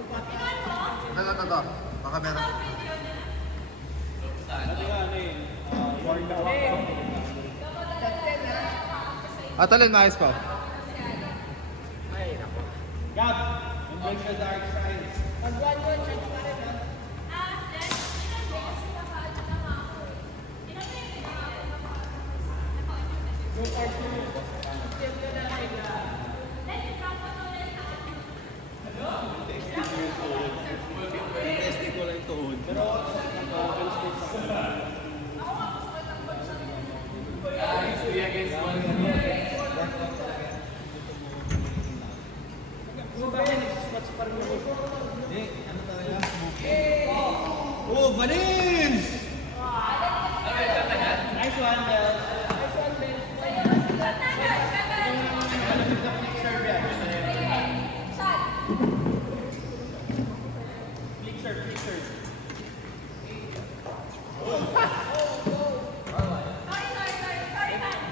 Ito. Baka meron. Talin, maayos pa. Gab, embrace the dark side. Pag-1-1, chance pa rin ha. Yung card mo. Tip ko na lang. Testing ko lang ito. Pero, oh, Vanins! Nice one, Bel. Nice one, Ben. Flick shirt.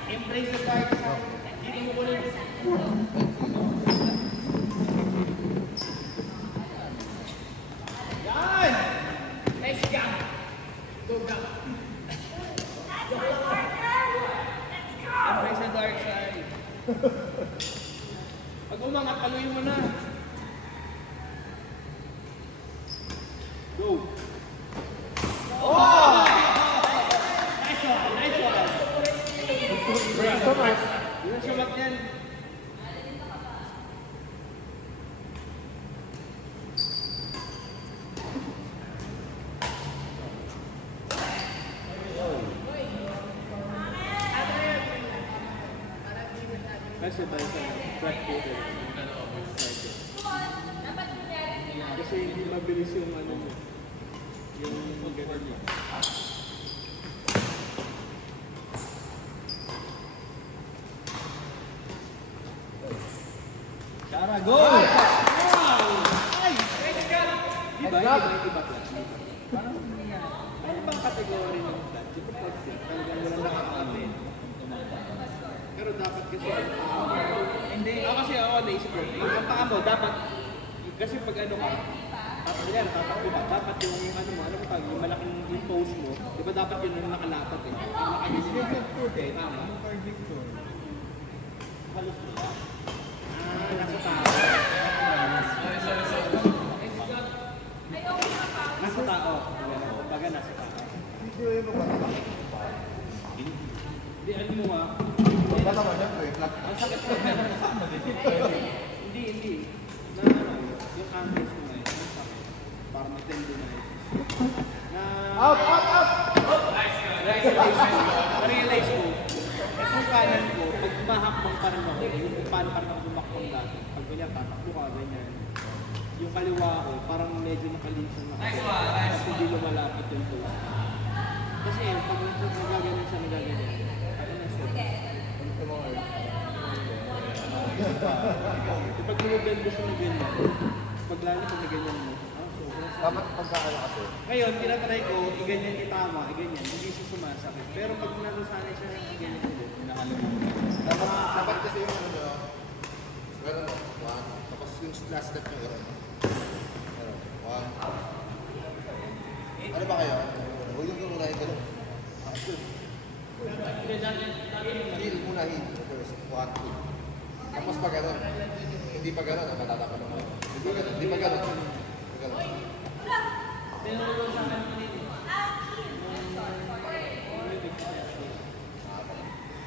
Embrace the dark side. Dito mo ulit. Yan! Nice job. Go, Gab. Embrace the dark side. Pag umangat, paluin mo na. Go. Oh! Nice one. Yun ang sumat yan. Kasi ba sa track dito? Kasi hindi mabilis yung ano mo. Yung ganun mo. Tara, go! Ay! Iba flat. Parang ano bang kategory ng flat? Di ba flat set? Talagang walang nakakapin. Pero dapat kasi hindi. Kasi ako naisip ko. Ang paa mo, dapat kasi pag ano ka, tapos yan, tatakbo ka. Dapat yung ano mo, yung malaking impose mo, di ba dapat yun yung nakalapat eh. Yung nakagising eh. Tama. Halos mo. Nasa tao. Nasa tao. Baga nasa tao. Hindi, ano mo ah. Ang sakit ko. Hindi. Yung ankles mo ngayon, ang sakit. Para matendo na yun. Out! Na-realize ko, kung kanan ko, pag mahakbang pa rin ako, yung paano pa rin ako bumakbang dati. Pag ganyan, tatakbo ka, ganyan. Yung kaliwa ko, parang medyo nakalinsan na ako. Tapos hindi lumalapit yung toes. Kasi pag nagaganyan siya, nagaganyan. Pag lumubendo siya na ganyan, pag lalo pag naganyan mo, Dapat pagkakala kasi. ngayon, tinatry ko, iganyan itama, iganyan, hindi siya sumasakit. Pero pag nalusanay siya ng iganyan ulit, Dapat kasi yung ano nyo, gano'n, one. Tapos yung last step nyo, gano'n. One. Ano ba kayo? Huwag yung gano'n gano'n. Good. Heel muna, heel. First, one, two. Tapos pag gano'n. Hindi pa gano'n, matatapan naman. Hindi pa gano'n. tinulong sa akin kanina.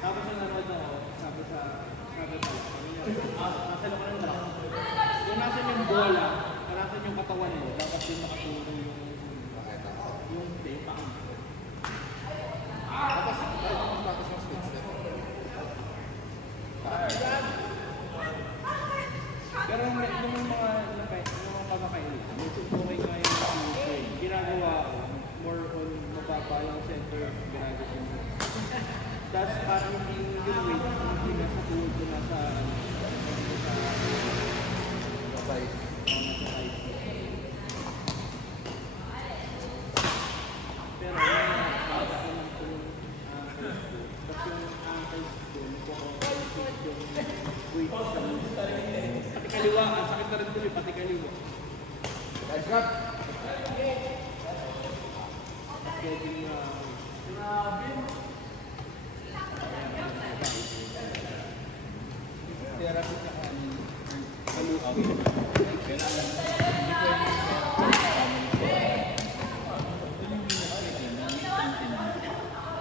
Tapos yung nanood ako, sabi pala, nasa loob ng truck. Kung nasan yung bola, nasan yung katawan mo, dapat din makatulong yung data. Tapos ng speed step. Pero yung mga pagkakainin, okay nga yung ginagawa ko, more on mababa lang center of gravity mo. Tapos parang hindi yung weight, hindi nasa tuhod ko, nasa Side. pero nakakata ko ng tulong ankles ko. Tapos yung ankles ko, nagpo-compensate yung weight sa pati kaliwa, ang sakit na rin tuloy, pati kaliwa. Nice shot. Schedule na therapy ka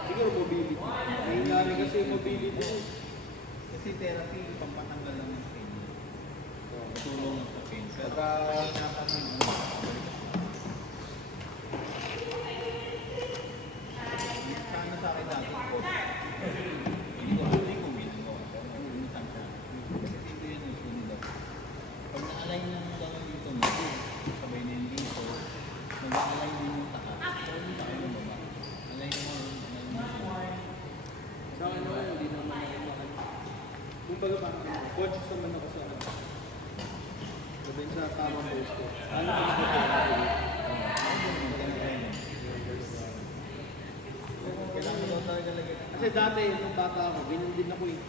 siguro mobility. Nangyari kasi yung mobility. Kasi therapy, pampatanggal lang ng pain. Tulong sa pain. Pero Pagka paano sa akin dati, hindi ko ginagawa. Pero minsan ka. Kasi ito yun yung sunod. Pag na-align na ng gawin dito mo, sabay na yung dito, mag-align din yung taas. So, yung taas yung baba. Align mo, align mo. Sa akin naman, hindi naman ako makal. Kung baga pa, conscious naman ako sa sabihin sa tamang post ko. Ano ko na Kailangan daw talaga lagay. kasi dati, nung bata ako, ganyan din ako eh.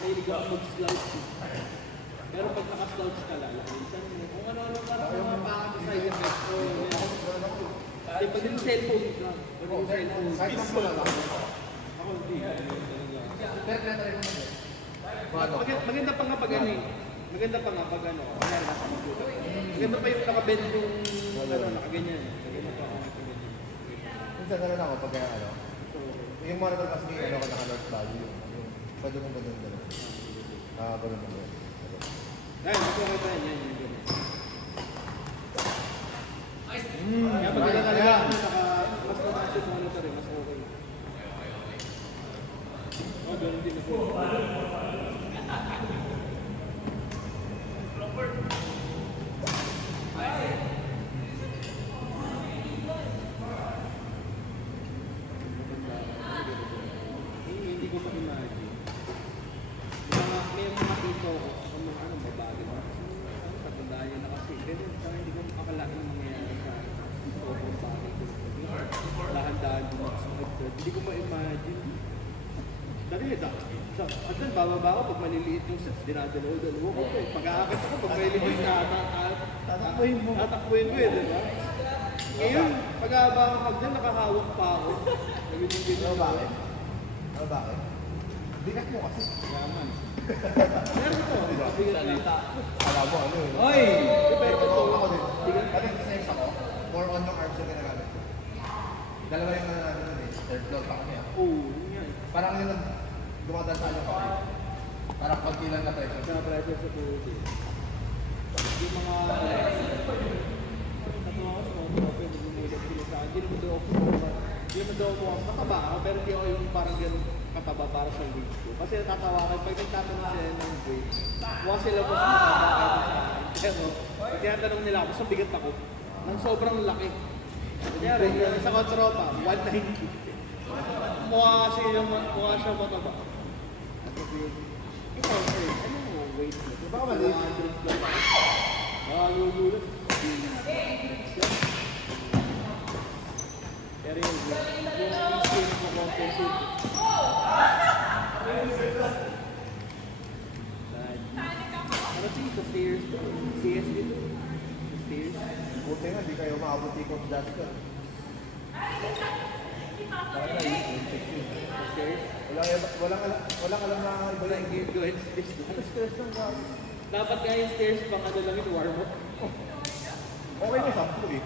Mahilig ako mag-slouch eh. Pero pag naka-slouch ka, lalakalisan mo. Kung ano-ano parang mga pangat sa side effects ko. Kasi pag yung cellphone ka, pag yung cellphone, kahit mas ko lang ako. ako hindi. Paano? Maganda pa nga pag ano eh. Maganda pa nga pag ano, kaya nasa computer. Maganda pa yung nakabend yung ano, nakaganyan. Maganda pa ako nakaganyan. Minsan na lang ako pag ano. Yung monitor kasi ano ka naka-north value. Yung pwede mong ganun. Ganun mo. Ayun, mas okay pa yan. Yan, yan. Kaya maganda talaga, mas mataas yung monitor eh, mas okay. Oh, ganun din ako. Hindi ko pa imagine. May mga tito ko, ang mga ano, babago na. Katandaan yun na kasi. Ganyan, saka hindi ko akalain na mangyayari sa sobrang bagay ko. Dahan-dahan ko mag-spread. Hindi ko ma-imagine. Dali, at then, bababa ako pag maliliit yung sets, dinadalaw-dalaw ko. Pag-aakit ako, pag maliliit na tatakbuhin mo. Tatakbuhin ko eh, di ba? Ngayon, pag-aaba ako hagdan, nakahawak pa ako. Ano bakit? Ano bakit? Bigat mo kasi. Yaman. Meron ko. Bigat na. Alam mo ano eh. Oy! Pero Ako ito, din. Kasi exercise ako, more on yung arms yung ginagamit ko. Dalawa yung ano natin nun eh. Third floor pa kami ah. oh, yun nga eh. Parang yun ang dumadaan yung kami. Parang konti lang na pressure. Sa pressure sa tuhod eh. Yung mga... Natuwa ko sa mga tropa yung nagmumulat sila sa akin. Hindi naman daw ako mataba ako, pero hindi ako yung parang ganun kataba para sa weight ko. Kasi natatawakan, pag nagtatanong sila ng weight, mukha sila mas mataba kaysa sa akin. Pero, pag tinatanong nila ako, sa bigat ako, nang sobrang laki. Kunyari, yung isa ko tropa, 190. Mukha siya mataba. At sabihin, ikaw, sir, ano mo weight mo? Baka mali. 100 plus. Nakagugulat. Pero yung skin mo compensate. Ano sa stairs ko? CS dito? Sa stairs? Buti nga, di kayo maabot ikot dust ka. Sa stairs? Walang alam na iba Wala lang. yung go and stairs lang. Stress lang ka. Dapat nga yung stairs pang ano lang yung warm up. Okay na sample eh.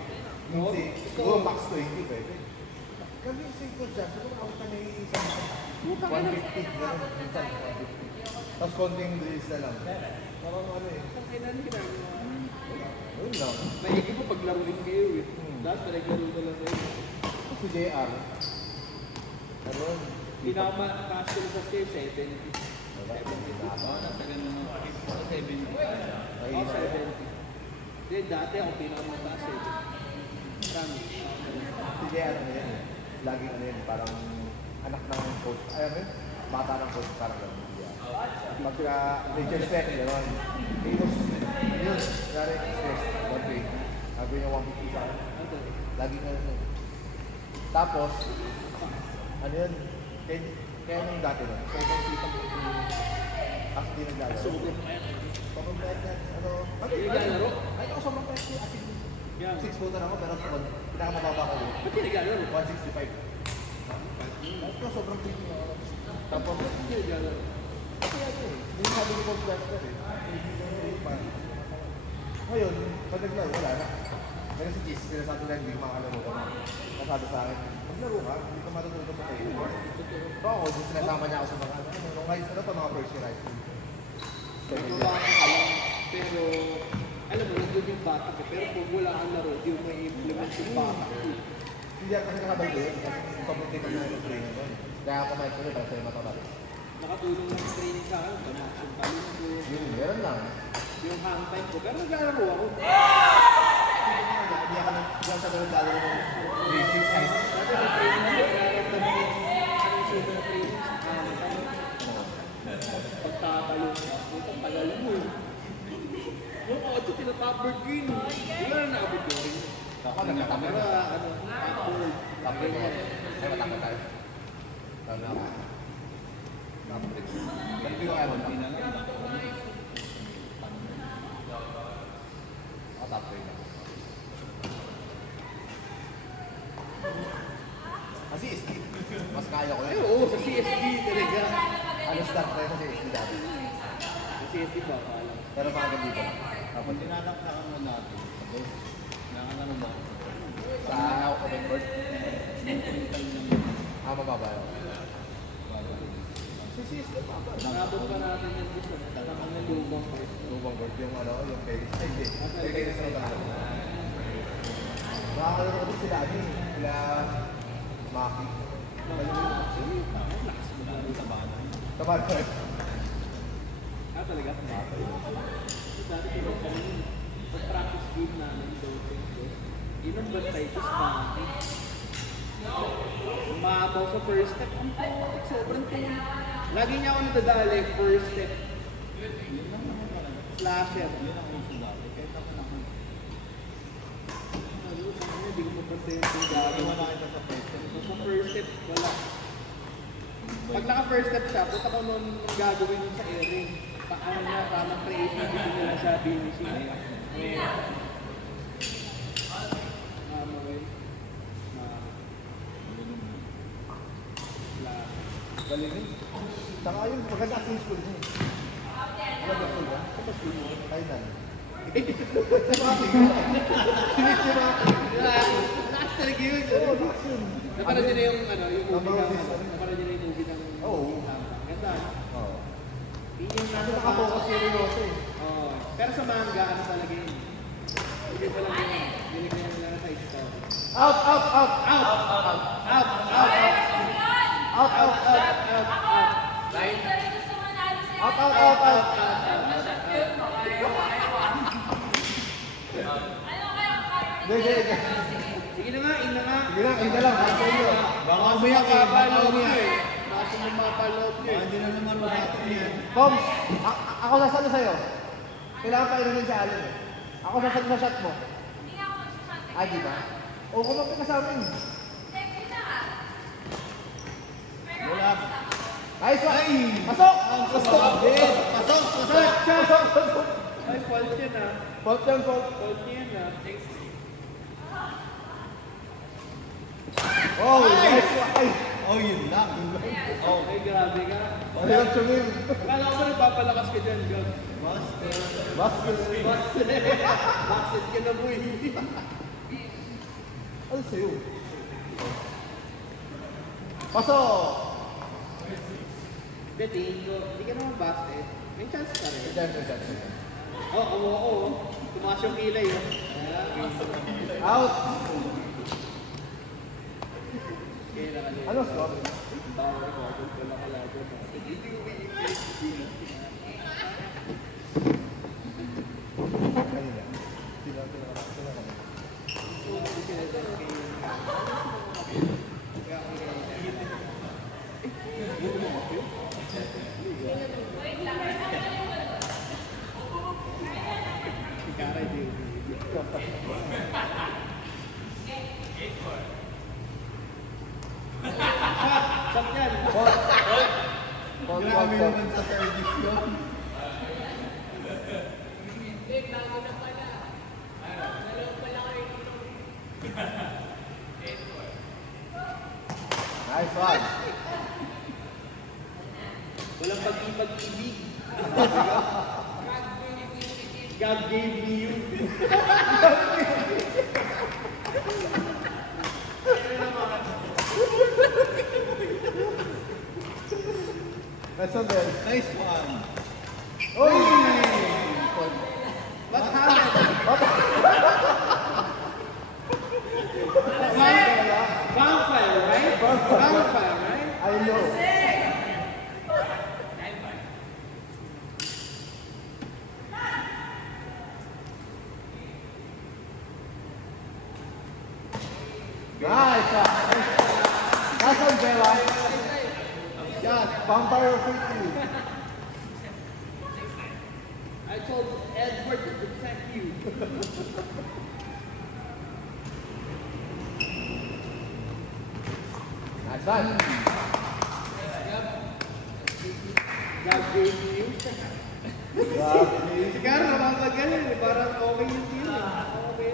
Oo. Siguro max 20 pwede. Kami sa ikot dust, siguro ako ka na isang 150. Ganun, minsan 150. Tapos konting drills na lang. Parang ano eh. Ang kailan ginagawa? Yun lang. Maigi po paglaruin kayo eh. Dapat naglaro na lang kayo. Si JR. Ano? Pinaka-cash ko sa stairs, 70. Oo, nasa ganun ng 70. Oh, 70. Hindi, dati ako pinaka-mataas 70. Marami. Si JR ano yan eh. Laging ano yan, parang anak ng coach. Alam mo yun? Bata ng coach, parang gano'n. Pagka major step, gano'n. Tapos, yun, nangyari stress. One way. Sabi niya 150 sa akin. Ano? Laging ano yun. Tapos, ano yun? Kaya nung dati nun, so ibang kita mo yung as di naglalaro. Sobrang payat. Sobrang payat niya. Ano? Hindi naglalaro? Ay, ako sobrang payat niya. As in, 6-footer ako, pero pinakamababa ko yun. Ba't yung naglalaro? 165. Pero sobrang quick mo. Tapos, Ba't yung naglalaro? kasi ano eh, hindi sabi ko Coach Webster eh. Ngayon, pag naglaro, wala na. Kaya si Gis, sinasabi na hindi makakalaro ka. Nasabi sa akin, maglaro ka, hindi ka matutunan sa kayo. So ako, just sinasama niya ako sa mga, nung high school na to, mga first year high school. Nagawa ka lang, pero alam mo, nandun yung bata ka. Pero kung wala kang laro, di mo i-implement yung bata ka. Hindi ako kasi nakabay ko yun, kasi sobrang tinig na yung training doon. Kaya ako may kulit, para sa'yo mataba. Nakatulong lang yung training sa akin, tumakas yung talino ko, Yun, meron lang. yung hand time ko. Pero naglalaro ako. Hindi ako sa ganun lalo ng basic size. Dati may training ako, nararamdaman ko anong super training sa hand time. Pagtatalong ka, putang tagal mo eh. Yung auto, tinatapper ko yun. Di ba na naabot ko rin? Ako, nagkatapos Para, na. ano, backward. Tapos mo. Ay, matakot tayo. Tama ako. Tapos. Hindi ko kaya mo. Ako, top 3 na. Kasi SD. Mas kaya ko Ay, yun. oo, sa CSD talaga. Ano start na yun sa SD dati. Sa CSD ba, paalam. Pero mga dito. Kapag tinalaktakan mo natin, sabay, nakakala mo ba? Sa open court. Mababa yun. Si SD, mababa. Nabot pa natin yan gusto. Tatama ng lubang part. Lubang court yung ano, yung tennis. Ay, hindi. Yung tennis na lang. Nakakalaro ko din sila, ano eh. Sila Maki. Sige, tama. Lakas mo na rin sa bata. Tabad ko. Ah, talaga? Kasi dati ko rin kami, pag-practice game namin, doping ko, yun ang bantay ko sa Maki. Umabaw sa first step, ang putik, sobrang putik. Lagi niya ako nadadali, first step. Slasher. Yun ang uso dati. Kahit ako na ako. Ano, sa kanya, di ko mapantay yung Kaya gagawin. wala kita sa person. Sa first step, wala. Pag naka-first step siya, punta ko nung gagawin nun sa airing. Ano na, tamang creativity nila sa BNC. Galing yun. Saka yun, maganda kasi yung school niya. Wala ba school ba? Ano school mo? Kainan. Lakas talaga yun. Napanood nyo na yung, ano, yung movie ng, napanood nyo na yung movie ng, Oo. ganda. Oo. Yun yung Kasi nasa nakapokus seryoso eh. Oo. Pero sa manga, ano talaga yun? Hindi ko lang yun. Binigyan nila sa story. Out, out, out! Out! Out! Out! Out! Out, out, out! Out, out, out, out! Hindi, hindi, hindi. Sige na nga, ina nga. Sige lang, ina lang. Para sa iyo. Baka Baka umiyak eh. Baka mapapaloob nyo umiyak. eh. Baka mapapaloob nyo Baka eh. hindi na naman mahatid yan. Poms, ako sasalo sa'yo. Kailangan pa inumin si Allen eh. Ako sasalo sa shot mo. Ah, di ba? O, kumapit ka sa amin. Wala. Nice one! Pasok! Pasok! Pasok! Pasok! Pasok! Ay, fault yan ah. Fault yan, fault. Fault yan ah. Oh, nice one! Ay! Oh, yun lang. Oh, ay grabe ka. Ano yung tumim? Akala ko ba nagpapalakas ka dyan, Gab? Master. Basket. Bakit ka na boy? Ano sa'yo? Pasok! Hindi, tingin ko, hindi ka naman basket. May chance ka rin. Diyan, diyan, diyan. Oo, oo, oo. Tumakas yung kilay oh. Out! Kaya na kanina. Ano score? Ang tawag ko, ako lang kalago. Hindi ko Kanina. Sila, sila. Karay din. Shot yan. Fault. Fault, Grabe fault, fault. naman sa service yun. Nice one. Walang pag-ibig. God gave me you. Nice one, Ben. Nice one. Oy! What happened? Vampire, right? Vampire, right? I know. Nice one. Nice one, Bella. Shot. Vampire 50. I told Edward to protect you. Nice one. God gave me you. Grabe. Si Karen namamagaling eh. Parang okay yung team eh. Okay.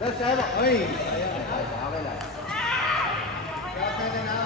That's Emma. Oy! Okay lang. Kaya na